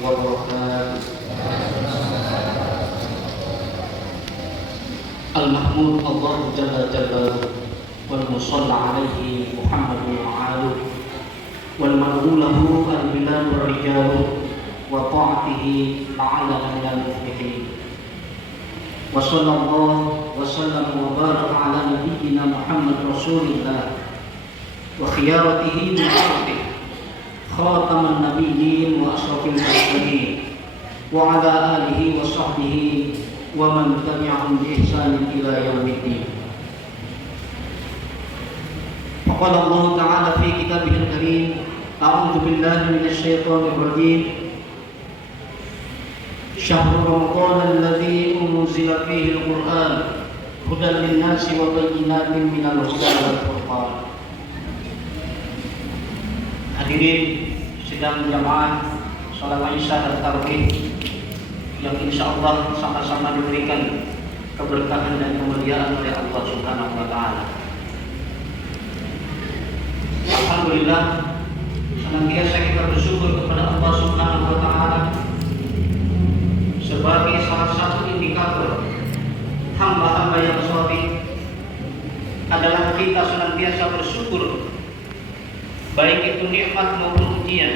wabarakatuh. Al-Mahmud Allah Jalla Jalla wal musalla alaihi Muhammadun ma'aluh wal mad'ulahu al-bilad wal rijalu wa ta'atihi la'ala minal muflihin. Wa sallallahu wa sallam wa baraka ala nabiyyina Muhammad Rasulillah wa khiyaratihi min khalqihi khataman nabiyyin wa ashrafil mursalin wa ala alihi wa sahbihi wa man tabi'ahum bi ihsanin ila yaumiddin. Faqala Allah Ta'ala fi kitabihil karim, a'udzu billahi minasy syaithanir rajim. Syahrul Ramadan alladzi unzila fihi al-Qur'an hudan lin-nasi wa bayyinatin minal huda wal furqan. Hadirin sidang jamaah salat Isya dan tarawih yang insyaallah sama-sama diberikan keberkahan dan kemuliaan oleh Allah Subhanahu wa taala. Alhamdulillah, senantiasa kita bersyukur kepada Allah Subhanahu wa taala sebagai salah satu indikator hamba-hamba yang shalih adalah kita senantiasa bersyukur baik itu nikmat maupun ujian.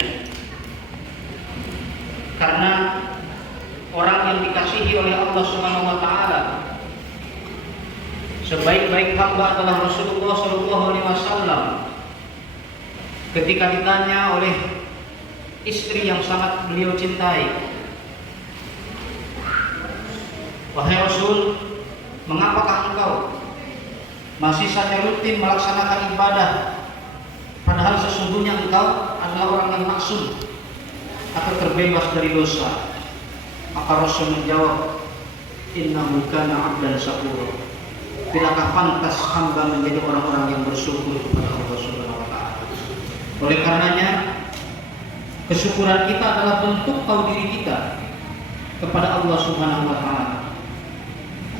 Karena orang yang dikasihi oleh Allah Subhanahu wa taala sebaik-baik hamba adalah Rasulullah sallallahu alaihi wasallam. Ketika ditanya oleh istri yang sangat beliau cintai, "Wahai Rasul, mengapakah engkau masih saja rutin melaksanakan ibadah padahal sesungguhnya engkau adalah orang yang maksum atau terbebas dari dosa?" Maka Rasul menjawab, "Innahu kana 'abdan syakura." Bilakah pantas hamba menjadi orang-orang yang bersyukur kepada Allah Subhanahu wa taala? Oleh karenanya, kesyukuran kita adalah bentuk tahu diri kita kepada Allah Subhanahu wa taala.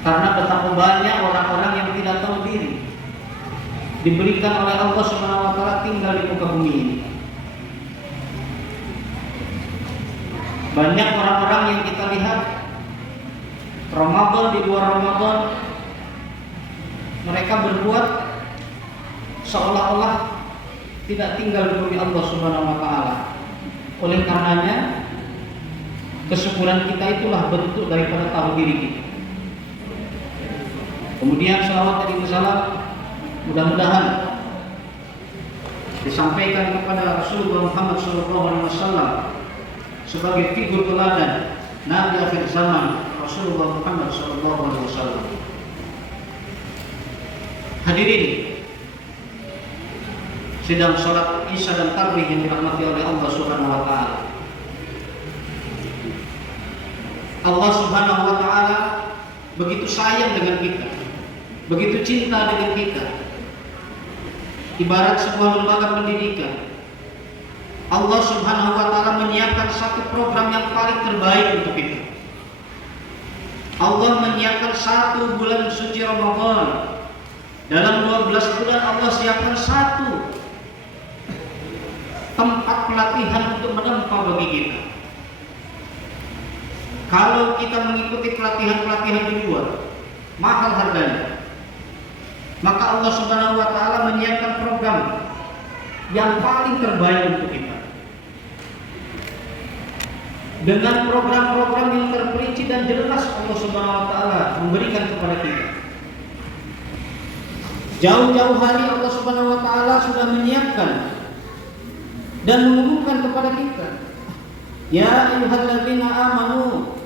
Karena betapa banyak orang-orang yang tidak tahu diri diberikan oleh Allah Subhanahu wa taala tinggal di muka bumi ini. Banyak orang-orang yang kita lihat Ramadan, di luar Ramadan mereka berbuat seolah-olah tidak tinggal di bumi Allah Subhanahu wa taala. Oleh karenanya, kesyukuran kita itulah bentuk daripada tahu diri kita. Kemudian salawat dan salam mudah-mudahan disampaikan kepada Rasulullah Muhammad SAW sebagai figur teladan Nabi akhir zaman Rasulullah Muhammad SAW. Hadirin sidang salat Isya dan tarawih yang dirahmati oleh Allah Subhanahu wa taala. Allah Subhanahu wa taala begitu sayang dengan kita, begitu cinta dengan kita. Ibarat sebuah lembaga pendidikan, Allah Subhanahu wa taala menyiapkan satu program yang paling terbaik untuk kita. Allah menyiapkan satu bulan suci Ramadan. Dalam 12 bulan Allah siapkan satu tempat pelatihan untuk menempa bagi kita. Kalau kita mengikuti pelatihan-pelatihan di luar, mahal harganya. Maka Allah Subhanahu wa taala menyiapkan program yang paling terbaik untuk kita. Dengan program-program yang terperinci dan jelas Allah Subhanahu wa taala memberikan kepada kita. Jauh-jauh hari Allah Subhanahu wa taala sudah menyiapkan dan mengumumkan kepada kita, "Ya ayyuhalladzina amanu,"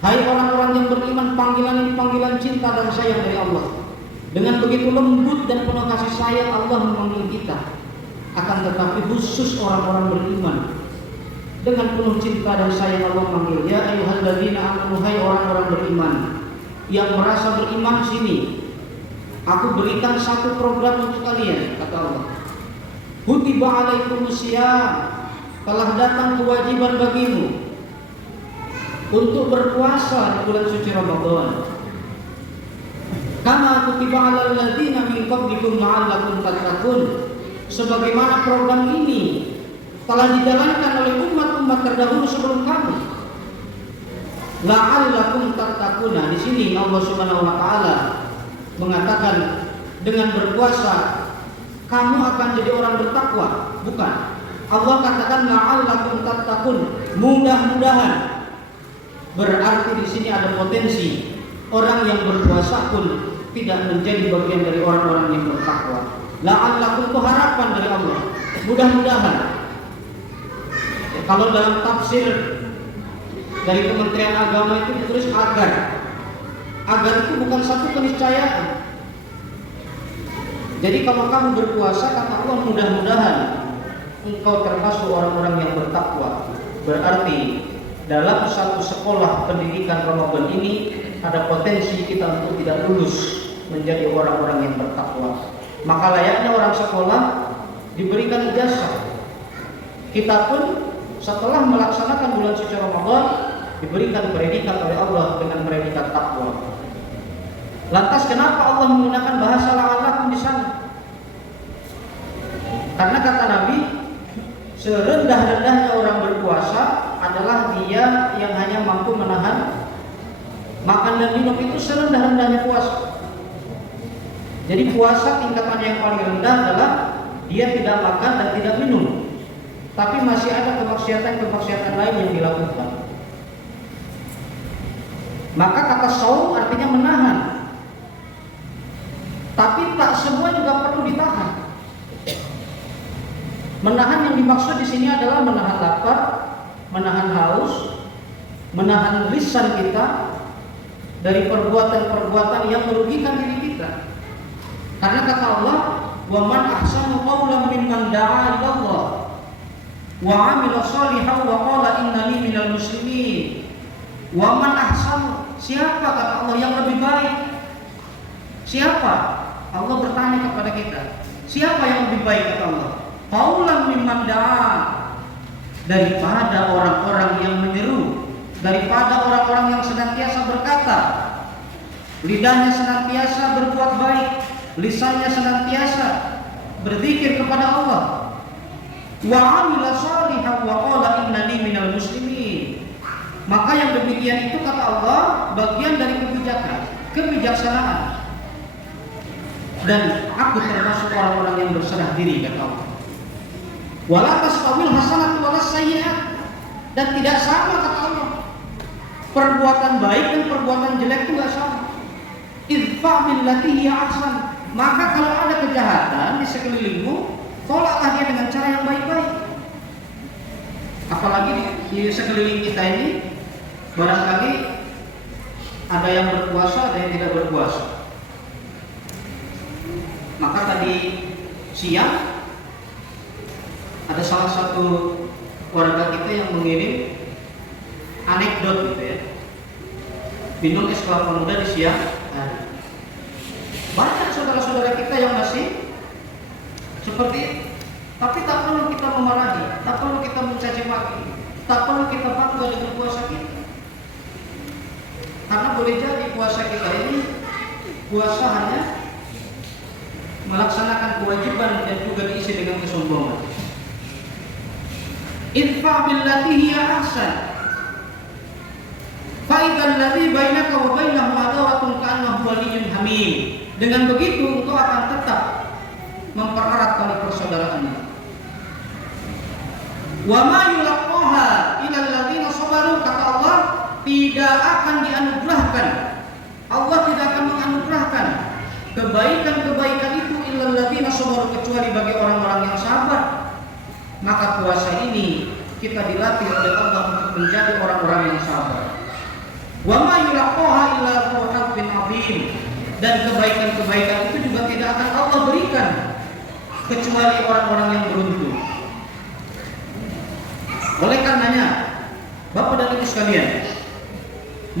hai orang-orang yang beriman, panggilan ini panggilan cinta dan sayang dari Allah. Dengan begitu lembut dan penuh kasih sayang Allah memanggil kita. Akan tetapi khusus orang-orang beriman, dengan penuh cinta dan sayang Allah memanggil, "Ya ayyuhalladzina amanu," hai orang-orang beriman yang merasa beriman sini, aku berikan satu program untuk kalian, kata Allah. Kutiba alaikumusiyam, telah datang kewajiban bagimu untuk berpuasa di bulan suci Ramadan. Kama kutiba alal ladzina min qablikum la'allakum tattaqun. Sebagaimana program ini telah dijalankan oleh umat-umat terdahulu sebelum kamu. La'allakum tattaquna. Di sini Allah Subhanahu wa taala mengatakan dengan berpuasa kamu akan jadi orang bertakwa. Bukan. Allah katakan la'allakum tattaqun, mudah-mudahan. Berarti di sini ada potensi orang yang berpuasa pun tidak menjadi bagian dari orang-orang yang bertakwa. La'allakum itu harapan dari Allah. Mudah-mudahan. Kalau dalam tafsir dari Kementerian Agama itu ditulis agar. Agar itu bukan satu keniscayaan. Jadi kalau kamu berpuasa, kata Allah, mudah-mudahan engkau termasuk orang-orang yang bertakwa. Berarti dalam satu sekolah pendidikan Ramadan ini ada potensi kita untuk tidak lulus menjadi orang-orang yang bertakwa. Maka layaknya orang sekolah diberikan ijazah. Kita pun setelah melaksanakan bulan suci Ramadan diberikan predikat oleh Allah dengan predikat takwa. Lantas kenapa Allah menggunakan bahasa la'allakum di sana? Karena kata Nabi, serendah-rendahnya orang berpuasa adalah dia yang hanya mampu menahan makan dan minum. Itu serendah-rendahnya puasa. Jadi puasa tingkatan yang paling rendah adalah dia tidak makan dan tidak minum, tapi masih ada kemaksiatan lain yang dilakukan. Maka kata saum artinya menahan, tapi tak semua juga perlu ditahan. Menahan yang dimaksud di sini adalah menahan lapar, menahan haus, menahan lisan kita dari perbuatan-perbuatan yang merugikan diri kita. Karena kata Allah, wa man ahsanu qawlan mimman da'a ila Allah wa 'amila shalihan wa qala innani minal muslimin. Wa man ahsanu, siapa kata Allah yang lebih baik? Siapa? Allah bertanya kepada kita, siapa yang lebih baik kata Allah? Qawlan mimman da'a, daripada orang-orang yang menyeru, daripada orang-orang yang senantiasa berkata, lidahnya senantiasa berbuat baik, lisannya senantiasa berzikir kepada Allah. Wa 'amila shalihan wa qala innani minal muslimin. Maka yang demikian itu kata Allah bagian dari kebijaksanaan. Dan aku termasuk orang-orang yang berserah diri kata Allah. Wala tasawil hasanatu wala sayyi'at, dan tidak sama kata Allah. Perbuatan baik dan perbuatan jelek itu enggak sama. Idfa billati hiya ahsan. Maka kalau ada kejahatan di sekelilingmu, tolaklah dia dengan cara yang baik-baik. Apalagi di sekeliling kita ini barangkali ada yang berpuasa, ada yang tidak berpuasa. Maka tadi siang ada salah satu warga kita yang mengirim anekdot gitu ya, minum es kelapa muda di siang hari. Banyak saudara-saudara kita yang masih seperti itu. Tapi tak perlu kita memarahi, tak perlu kita mencaci maki, tak perlu kita bangga dengan puasa kita. Karena boleh jadi puasa kita ini puasa hanya melaksanakan kewajiban dan juga diisi dengan kesombongan. Idfa billati hiya ahsan. Fa idzal ladzi bainaka wa bainahu adawatun ka'annahu waliyyun hamim. Dengan begitu engkau akan tetap mempererat tali persaudaraan. Wa ma yulaqaha ilal ladzina sabaru, kata Allah, tidak akan dianugerahkan. Allah tidak akan menganugerahkan kebaikan-kebaikan itu ilal ladzina sabaru, kecuali bagi orang-orang yang sabar. Maka puasa ini kita dilatih oleh Allah untuk menjadi orang-orang yang sabar. Wa ma yulaqaha illa dzu hazzin 'adzim, dan kebaikan-kebaikan itu juga tidak akan Allah berikan kecuali orang-orang yang beruntung. Oleh karenanya, Bapak dan Ibu sekalian,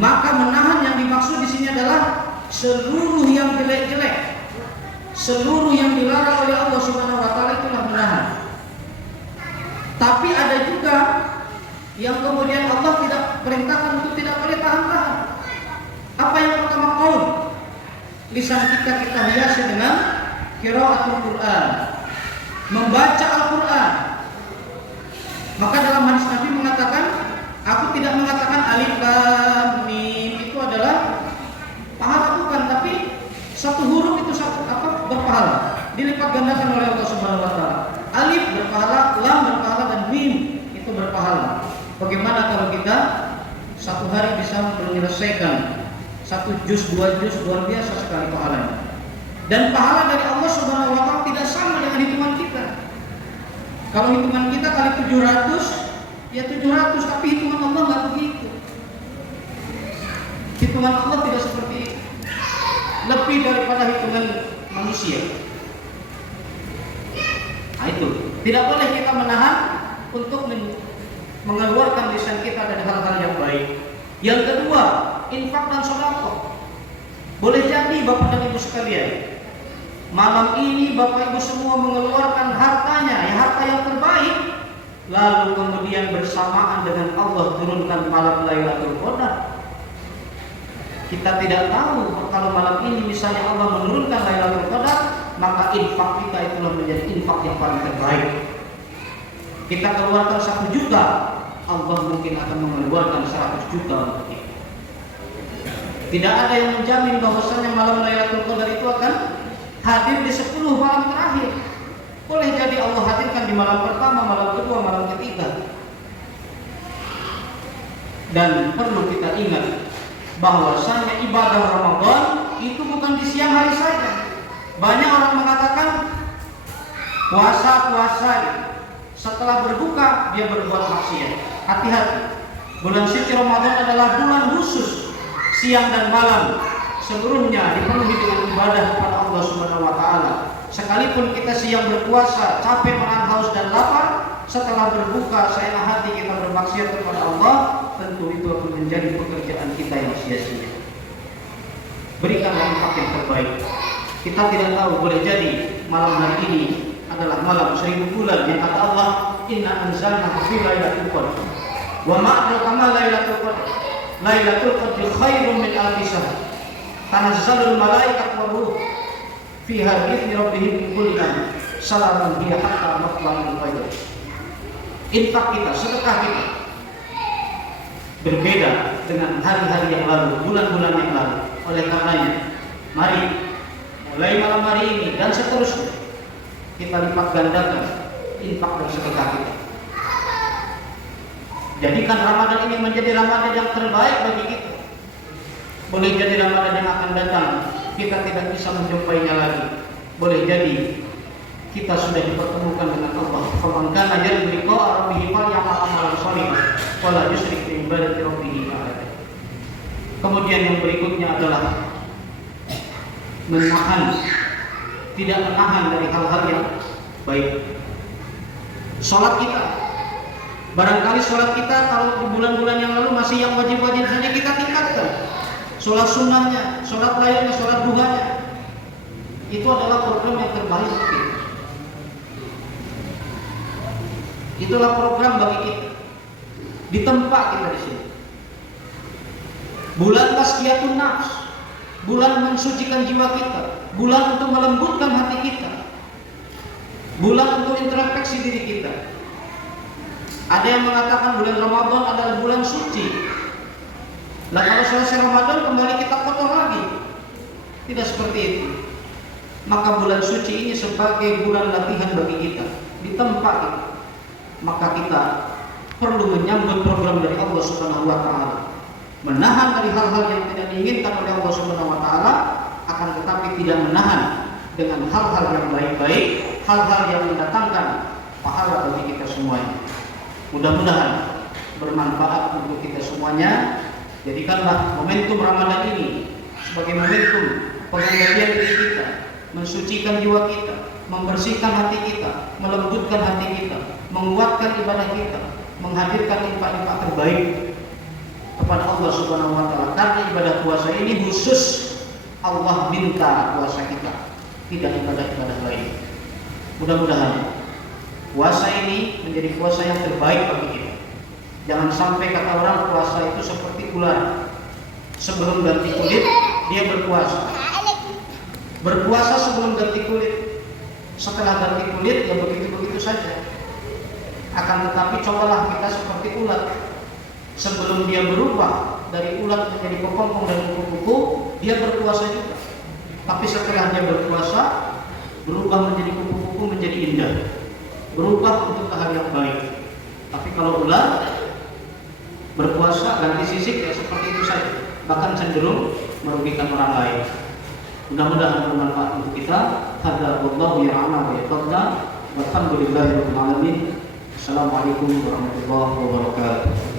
maka menahan yang dimaksud di sini adalah seluruh yang jelek-jelek, seluruh yang dilarang oleh Allah Subhanahu wa taala itulah menahan. Tapi ada juga yang kemudian Allah tidak perintahkan untuk tidak boleh tahan-tahan. Apa yang pertama? Qaul. Lisan kita hiasi dengan qiraatul Quran, membaca Al-Quran. Maka dalam hadis Nabi mengatakan, aku tidak mengatakan alif lam mim itu adalah pahala, bukan, tapi satu huruf itu berpahala, dilipat gandakan oleh Allah Subhanahu wa taala. Alif berpahala, lam berpahala, dan mim itu berpahala. Bagaimana kalau kita satu hari bisa menyelesaikan 1 juz, 2 juz, luar biasa sekali pahalanya. Dan pahala dari Allah Subhanahu wa taala tidak sama dengan hitungan kita. Kalau hitungan kita kali 700, ya 700, tapi hitungan Allah nggak begitu. Hitungan Allah tidak seperti itu. Lebih daripada hitungan manusia. Nah itu, tidak boleh kita menahan untuk mengeluarkan lisan kita dari hal-hal yang baik. Yang kedua, infak dan sedekah. Boleh jadi Bapak dan Ibu sekalian, malam ini Bapak Ibu semua mengeluarkan hartanya, ya harta yang terbaik, lalu kemudian bersamaan dengan Allah turunkan malam Lailatul Qadar. Kita tidak tahu kalau malam ini misalnya Allah menurunkan Lailatul Qadar, maka infak kita itulah menjadi infak yang paling terbaik. Kita keluarkan 1 juta, Allah mungkin akan mengeluarkan 100 juta untuk kita. Tidak ada yang menjamin bahwasanya malam Lailatul Qadar itu akan hadir di 10 malam terakhir. Boleh jadi Allah hadirkan di malam pertama, malam kedua, malam ketiga. Dan perlu kita ingat bahwasanya ibadah Ramadan itu bukan di siang hari saja. Banyak orang mengatakan puasa, setelah berbuka dia berbuat maksiat. Hati-hati. Bulan suci Ramadan adalah bulan khusus, siang dan malam seluruhnya dipenuhi dengan ibadah kepada Allah Subhanahu wa taala. Sekalipun kita siang berpuasa, capek, menahan haus dan lapar, setelah berbuka saya hati kita bermaksiat kepada Allah, tentu itu akan menjadi pekerjaan kita yang sia-sia. Berikanlah infak yang terbaik. Kita tidak tahu, boleh jadi malam hari ini adalah malam 1000 bulan yang kata Allah, inna anzalnahu fi lailatul qadar. Wa ma adraka ma lailatul qadar. Lailatul qadri khairun min alfi syahr. Tanazzalul malaikatu war ruh fiha bi'izni rabbihim min kulli amr. Salamun hiya hatta matla'il fajr. Infak kita, sedekah kita berbeda dengan hari-hari yang lalu, bulan-bulan yang lalu. Oleh karenanya, mari mulai malam hari ini dan seterusnya kita lipat gandakan infak dan sedekah kita. Jadikan Ramadan ini menjadi Ramadan yang terbaik bagi kita. Boleh jadi Ramadan yang akan datang kita tidak bisa menjumpainya lagi. Boleh jadi kita sudah dipertemukan dengan Allah. Faman kana yarju liqa'a rabbih falyamal amalan shalihan wa la yusyrik bi ibadati rabbih ahada. Kemudian yang berikutnya adalah tidak menahan dari hal-hal yang baik. Sholat kita, barangkali sholat kita kalau di bulan-bulan yang lalu masih yang wajib-wajib saja kita tingkatkan. Sholat sunnahnya, sholat layarnya, sholat duhanya, itu adalah program yang terbaik bagi kita. Itulah program bagi kita. Ditempa kita di sini. Bulan tazkiyatun nafs, bulan mensucikan jiwa kita, bulan untuk melembutkan hati kita, bulan untuk introspeksi diri kita. Ada yang mengatakan bulan Ramadan adalah bulan suci. Nah kalau selesai Ramadan kembali kita kotor lagi. Tidak seperti itu. Maka bulan suci ini sebagai bulan latihan bagi kita, ditempa kita. Maka kita perlu menyambut program dari Allah Subhanahu wa taala. Menahan dari hal-hal yang tidak diinginkan oleh Allah Subhanahu wa taala, akan tetapi tidak menahan dengan hal-hal yang baik-baik, hal-hal yang mendatangkan pahala bagi kita semuanya. Mudah-mudahan bermanfaat untuk kita semuanya. Jadikanlah momentum Ramadan ini sebagai momentum pengembalian diri kita, mensucikan jiwa kita, membersihkan hati kita, melembutkan hati kita, menguatkan ibadah kita, menghadirkan infak-infak terbaik kepada Allah Subhanahu wa taala. Karena ibadah puasa ini khusus Allah minta puasa kita, tidak ibadah-ibadah lain. Mudah-mudahan puasa ini menjadi puasa yang terbaik bagi kita. Jangan sampai kata orang puasa itu seperti ular. Sebelum ganti kulit dia berpuasa. Berpuasa sebelum ganti kulit. Setelah ganti kulit ya begitu-begitu saja. Akan tetapi cobalah kita seperti ulat. Sebelum dia berubah dari ulat menjadi kepompong dan kupu-kupu, dia berkuasa juga. Tapi setelah dia berkuasa, berubah menjadi kupu-kupu, menjadi indah, berubah untuk ke hal yang baik. Tapi kalau ulat berkuasa ganti sisik, ya seperti itu saja, bahkan cenderung merugikan orang lain. Mudah-mudahan bermanfaat untuk kita. Hadza wallahu ya'lam wa yaqda. Walhamdulillahirabbil alamin. Assalamualaikum warahmatullahi wabarakatuh.